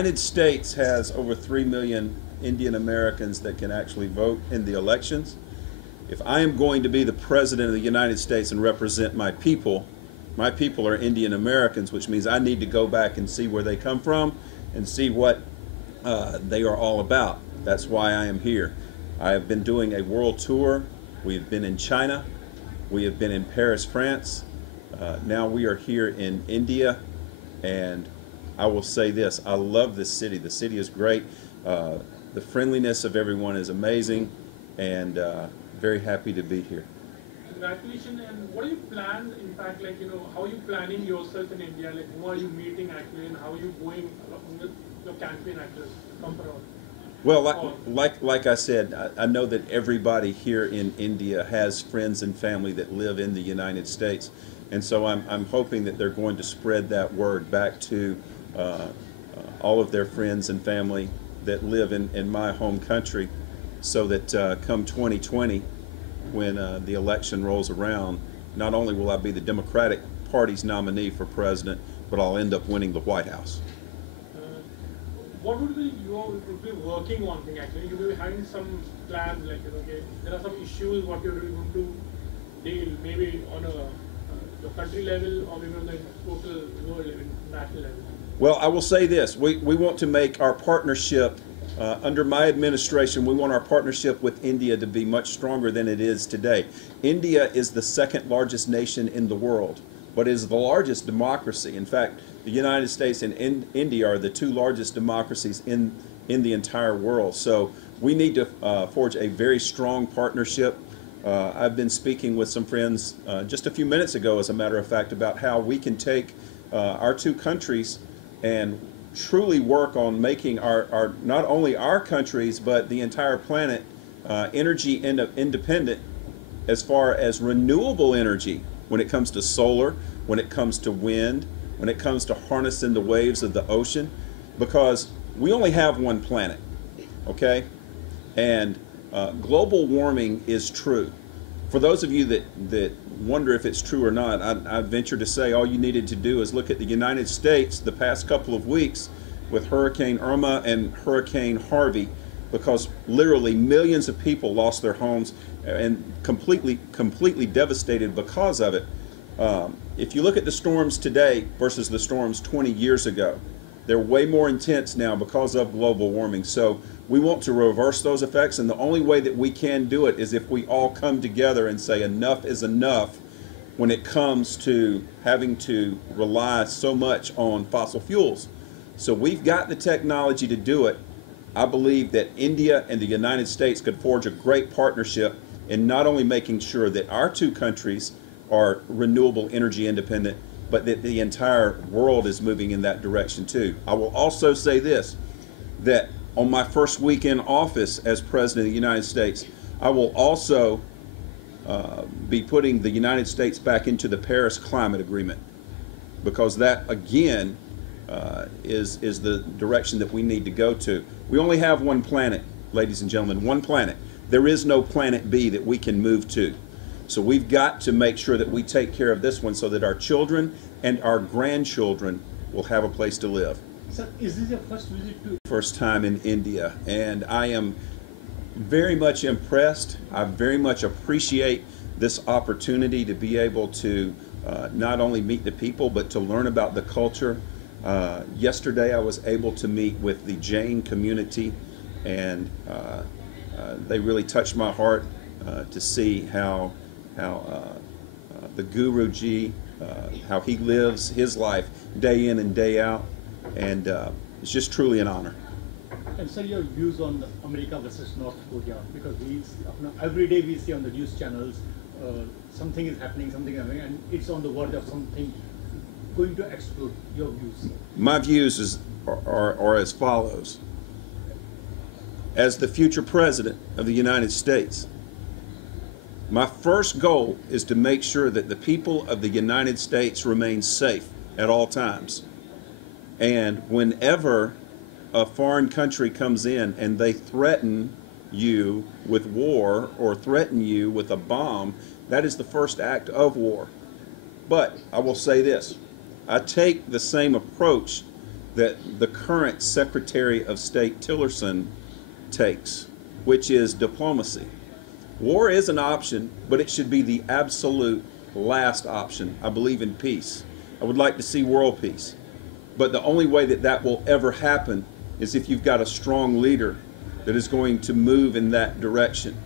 United States has over 3 million Indian Americans that can actually vote in the elections. If I am going to be the President of the United States and represent my people are Indian Americans, which means I need to go back and see where they come from and see what they are all about. That's why I am here. I have been doing a world tour. We have been in China. We have been in Paris, France. Now we are here in India, and I will say this, I love this city. The city is great. The friendliness of everyone is amazing, and very happy to be here. Congratulations. And what do you plan, in fact, like, how are you planning yourself in India? Like, who are you meeting actually, and how are you going along with your campaign actors come around? Well, like I said, I know that everybody here in India has friends and family that live in the United States. And so I'm hoping that they're going to spread that word back to all of their friends and family that live in my home country, so that come 2020, when the election rolls around, not only will I be the Democratic Party's nominee for president, but I'll end up winning the White House. What would be you would be working on thing actually? You will be having some plans, like, okay, there are some issues what you're really going to deal, maybe on a your country level, or maybe on the total world level, national level. Well, I will say this: we want to make our partnership under my administration. We want our partnership with India to be much stronger than it is today. India is the second largest nation in the world, but is the largest democracy. In fact, the United States and India are the two largest democracies in the entire world. So we need to forge a very strong partnership. I've been speaking with some friends just a few minutes ago, as a matter of fact, about how we can take our two countries and truly work on making our not only our countries but the entire planet energy independent, as far as renewable energy, when it comes to solar, when it comes to wind, when it comes to harnessing the waves of the ocean, because we only have one planet, okay? And global warming is true. For those of you that wonder if it's true or not, I venture to say all you needed to do is look at the United States the past couple of weeks with Hurricane Irma and Hurricane Harvey, because literally millions of people lost their homes and completely devastated because of it. If you look at the storms today versus the storms 20 years ago, they're way more intense now because of global warming. So we want to reverse those effects, and the only way that we can do it is if we all come together and say enough is enough when it comes to having to rely so much on fossil fuels. So we've got the technology to do it. I believe that India and the United States could forge a great partnership in not only making sure that our two countries are renewable energy independent, but that the entire world is moving in that direction too. I will also say this, that on my first week in office as President of the United States, I will also be putting the United States back into the Paris Climate Agreement, because that again is the direction that we need to go to. We only have one planet, ladies and gentlemen, one planet. There is no planet B that we can move to. So we've got to make sure that we take care of this one so that our children and our grandchildren will have a place to live. Sir, is this your first visit to? First time in India, and I am very much impressed. I very much appreciate this opportunity to be able to not only meet the people, but to learn about the culture. Yesterday I was able to meet with the Jain community, and they really touched my heart to see how the Guruji, how he lives his life day in and day out, and it's just truly an honor. And sir, your views on America versus North Korea, because every day we see on the news channels something is happening, and it's on the verge of something going to explode. Your views? My views are as follows. As the future President of the United States, my first goal is to make sure that the people of the United States remain safe at all times. And whenever a foreign country comes in and they threaten you with war or threaten you with a bomb, that is the first act of war. But I will say this, I take the same approach that the current Secretary of State Tillerson takes, which is diplomacy. War is an option, but it should be the absolute last option. I believe in peace. I would like to see world peace. But the only way that that will ever happen is if you've got a strong leader that is going to move in that direction.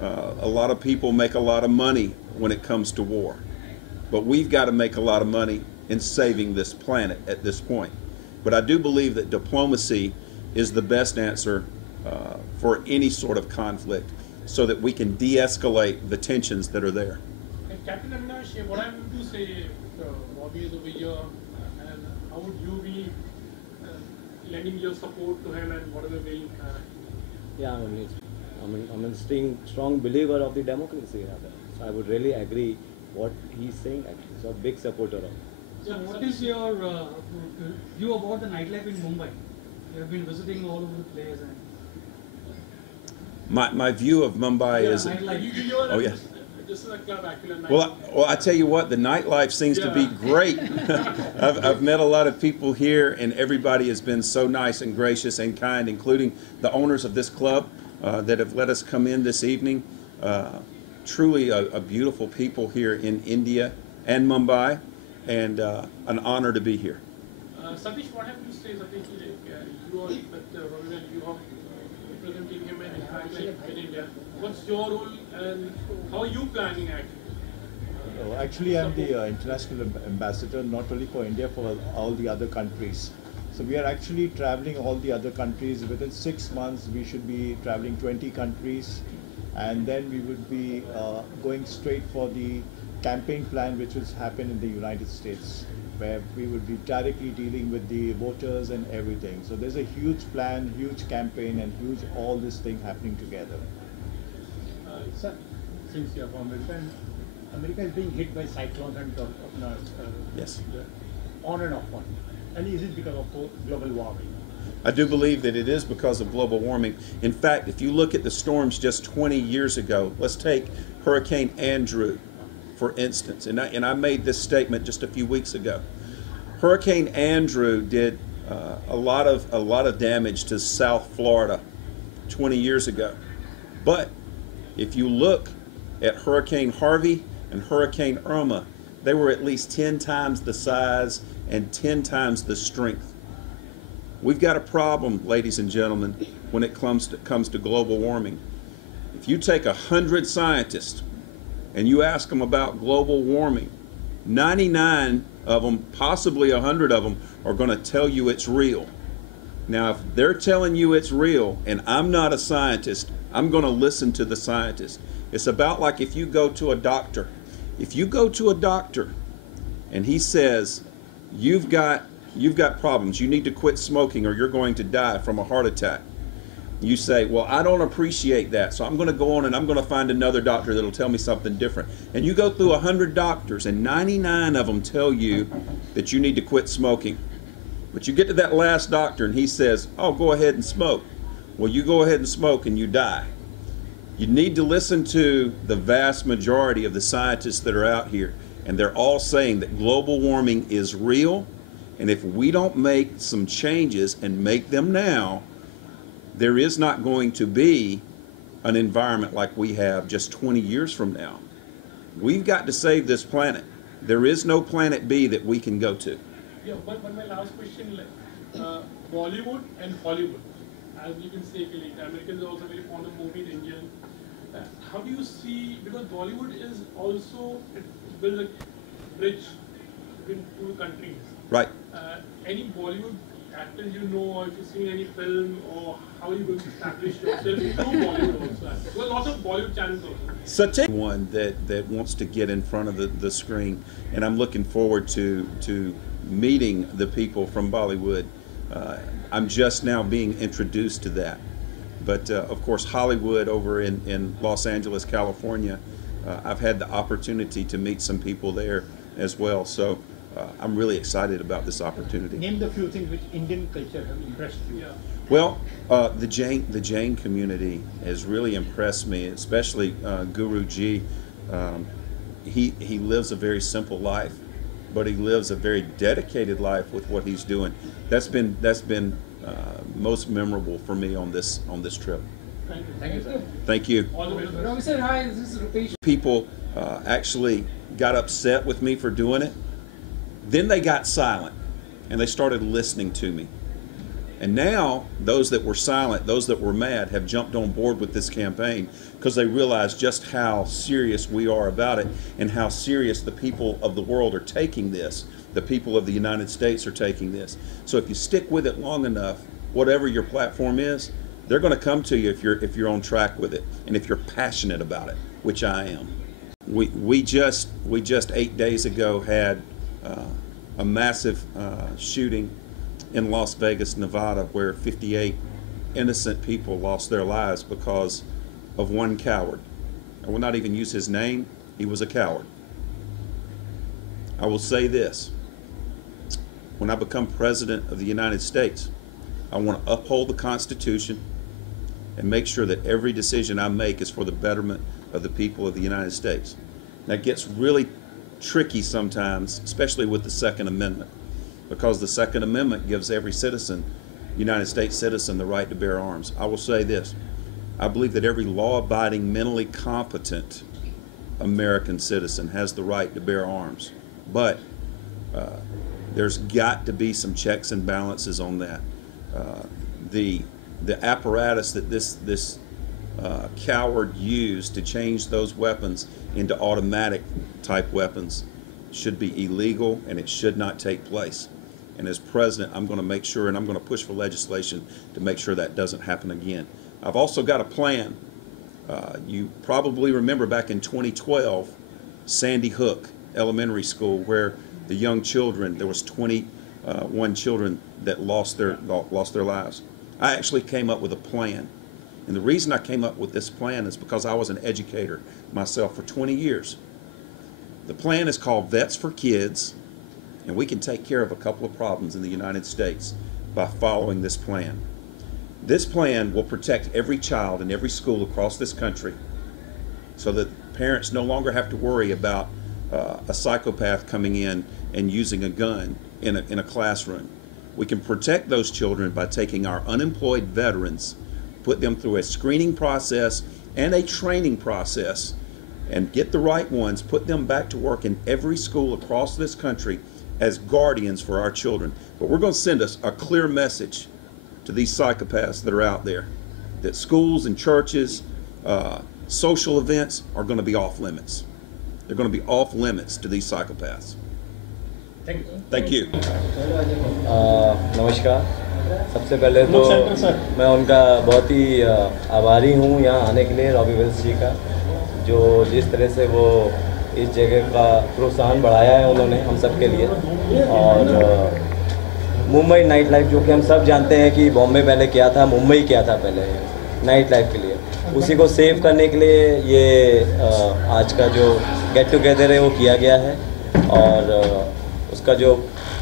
A lot of people make a lot of money when it comes to war, but we've got to make a lot of money in saving this planet at this point. But I do believe that diplomacy is the best answer for any sort of conflict, so that we can de-escalate the tensions that are there. Captain Avinash, what I'm going to say, Robby is over here, and how would you be lending your support to him and whatever way you can? Yeah, I'm a strong believer of the democracy. So I would really agree what he's saying actually. So a big supporter of it. So what is your view about the nightlife in Mumbai? You have been visiting all over the place. And My view of Mumbai is... Oh, yeah. This is a club actually. Well, I tell you what, the nightlife seems to be great. I've met a lot of people here, and everybody has been so nice and gracious and kind, including the owners of this club that have let us come in this evening. Truly a beautiful people here in India and Mumbai, and an honor to be here. Satish, what have you to say? Satish, you are you are representing him in India. What's your role and how are you planning actually? Actually, I'm the international ambassador, not only for India, for all the other countries. So we are actually traveling all the other countries. Within 6 months, we should be traveling 20 countries. And then we would be going straight for the campaign plan, which will happen in the United States, where we would be directly dealing with the voters and everything. So there's a huge plan, huge campaign, and huge all this thing happening together. Sir, since you are from America, America is being hit by cyclones and Yes. On and off one. And is it because of global warming? I do believe that it is because of global warming. In fact, if you look at the storms just 20 years ago, let's take Hurricane Andrew, for instance, and I made this statement just a few weeks ago. Hurricane Andrew did a lot of damage to South Florida 20 years ago. But if you look at Hurricane Harvey and Hurricane Irma, they were at least 10 times the size and 10 times the strength. We've got a problem, ladies and gentlemen, when it comes to global warming. If you take 100 scientists and you ask them about global warming, 99 of them, possibly 100 of them, are going to tell you it's real. Now, if they're telling you it's real and I'm not a scientist, I'm going to listen to the scientist. It's about like if you go to a doctor. If you go to a doctor and he says, you've got problems, you need to quit smoking or you're going to die from a heart attack. You say, well, I don't appreciate that, so I'm going to go on and I'm going to find another doctor that'll tell me something different. And you go through 100 doctors and 99 of them tell you that you need to quit smoking. But you get to that last doctor and he says, oh, go ahead and smoke. Well, you go ahead and smoke and you die. You need to listen to the vast majority of the scientists that are out here, and they're all saying that global warming is real, and if we don't make some changes and make them now, there is not going to be an environment like we have just 20 years from now. We've got to save this planet. There is no planet B that we can go to. Yeah, but my last question, Bollywood and Hollywood, as you can say, the Americans are also very fond of movies, Indian. How do you see, because Bollywood is also, it builds a bridge between two countries. Right. Any Bollywood actors you know, or if you've seen any film, or how are you going to establish yourself through Bollywood also? There are lots of Bollywood channels also. Such a one that wants to get in front of the screen, and I'm looking forward to meeting the people from Bollywood. I'm just now being introduced to that. But of course, Hollywood over in Los Angeles, California, I've had the opportunity to meet some people there as well. So I'm really excited about this opportunity. Name the few things which Indian culture have impressed you. Yeah. Well, the Jain community has really impressed me, especially Guruji. He lives a very simple life. but he lives a very dedicated life with what he's doing. That's been most memorable for me on this trip. Thank you. Thank you, sir. Thank you. All the best. Robby sir, hi, this is Rupesh. People actually got upset with me for doing it. Then they got silent and they started listening to me. And now those that were silent, those that were mad, have jumped on board with this campaign because they realize just how serious we are about it and how serious the people of the world are taking this. The people of the United States are taking this. So if you stick with it long enough, whatever your platform is, they're going to come to you if you're on track with it and if you're passionate about it, which I am. We just 8 days ago had a massive shooting in Las Vegas, Nevada, where 58 innocent people lost their lives because of one coward. I will not even use his name. He was a coward. I will say this. When I become president of the United States, I want to uphold the Constitution and make sure that every decision I make is for the betterment of the people of the United States. That gets really tricky sometimes, especially with the Second Amendment, because the Second Amendment gives every citizen, United States citizen, the right to bear arms. I will say this. I believe that every law-abiding, mentally competent American citizen has the right to bear arms. But there's got to be some checks and balances on that. The apparatus that this coward used to change those weapons into automatic type weapons should be illegal, and it should not take place. And as president, I'm going to make sure, and I'm going to push for legislation to make sure that doesn't happen again. I've also got a plan. You probably remember back in 2012, Sandy Hook Elementary School, where the young children, there was 21 children that lost their lives. I actually came up with a plan. And the reason I came up with this plan is because I was an educator myself for 20 years. The plan is called Vets for Kids, and we can take care of a couple of problems in the United States by following this plan. This plan will protect every child in every school across this country so that parents no longer have to worry about a psychopath coming in and using a gun in a classroom. We can protect those children by taking our unemployed veterans, put them through a screening process and a training process, and get the right ones, put them back to work in every school across this country as guardians for our children. But we're going to send us a clear message to these psychopaths that are out there, that schools and churches, social events are going to be off limits. They're going to be off limits to these psychopaths. Thank you. Thank you. नमस्कार। सबसे पहले तो मैं उनका बहुत ही आभारी हूँ यहाँ आने के लिए, रॉबी विल्स जी का, जो जिस तरह से वो इस जगह का प्रोत्साहन बढ़ाया है उन्होंने हम सब के लिए। और मुंबई नाइट लाइफ, जो कि हम सब जानते हैं कि बॉम्बे पहले क्या था, मुंबई क्या था पहले नाइट लाइफ के लिए, उसी को सेव करने के लिए ये आज का जो गेट टुगेदर है वो किया गया है। और उसका जो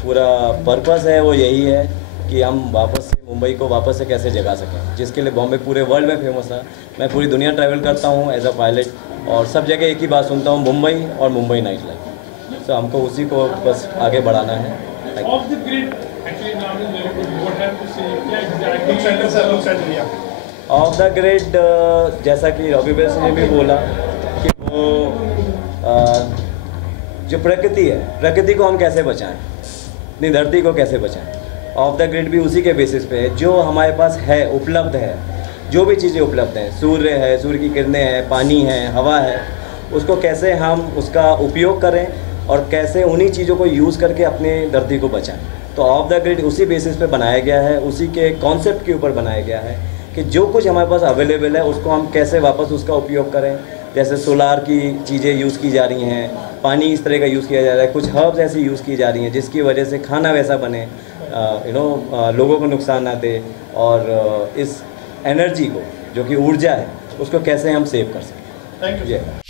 पूरा पर्पस है वो यही है कि हम वापस से मुंबई को वापस से कैसे जगा सकें, जिसके लिए बॉम्बे पूरे वर्ल्ड में फेमस है। मैं पूरी दुनिया ट्रैवल करता हूँ एज अ पायलट, और सब जगह एक ही बात सुनता हूँ, मुंबई और मुंबई नाइट लाइफ। तो हमको उसी को बस आगे बढ़ाना है। Off the grid, actually now is very good. What have to say? Yeah, exactly. Of the grid, जैसा कि रॉबी विल्स ने भी बोला कि वो जो प्रकृति है, प्रकृति को हम कैसे बचाएं, अपनी धरती को कैसे बचाएं। ऑफ द ग्रिड भी उसी के बेसिस पे है, जो हमारे पास है, उपलब्ध है, जो भी चीज़ें उपलब्ध हैं, सूर्य है, सूर्य की किरणें हैं, पानी है, हवा है, उसको कैसे हम उसका उपयोग करें और कैसे उन्हीं चीज़ों को यूज़ करके अपनी धरती को बचाएं। तो ऑफ द ग्रिड उसी बेसिस पे बनाया गया है, उसी के कॉन्सेप्ट के ऊपर बनाया गया है कि जो कुछ हमारे पास अवेलेबल है उसको हम कैसे वापस उसका उपयोग करें। जैसे सोलार की चीज़ें यूज़ की जा रही हैं, पानी इस तरह का यूज़ किया जा रहा है, कुछ हर्ब्स ऐसी यूज़ की जा रही हैं जिसकी वजह से खाना वैसा बने, लोगों को नुकसान ना दे, और इस एनर्जी को जो कि ऊर्जा है उसको कैसे हम सेव कर सकें। Thank you. Yeah.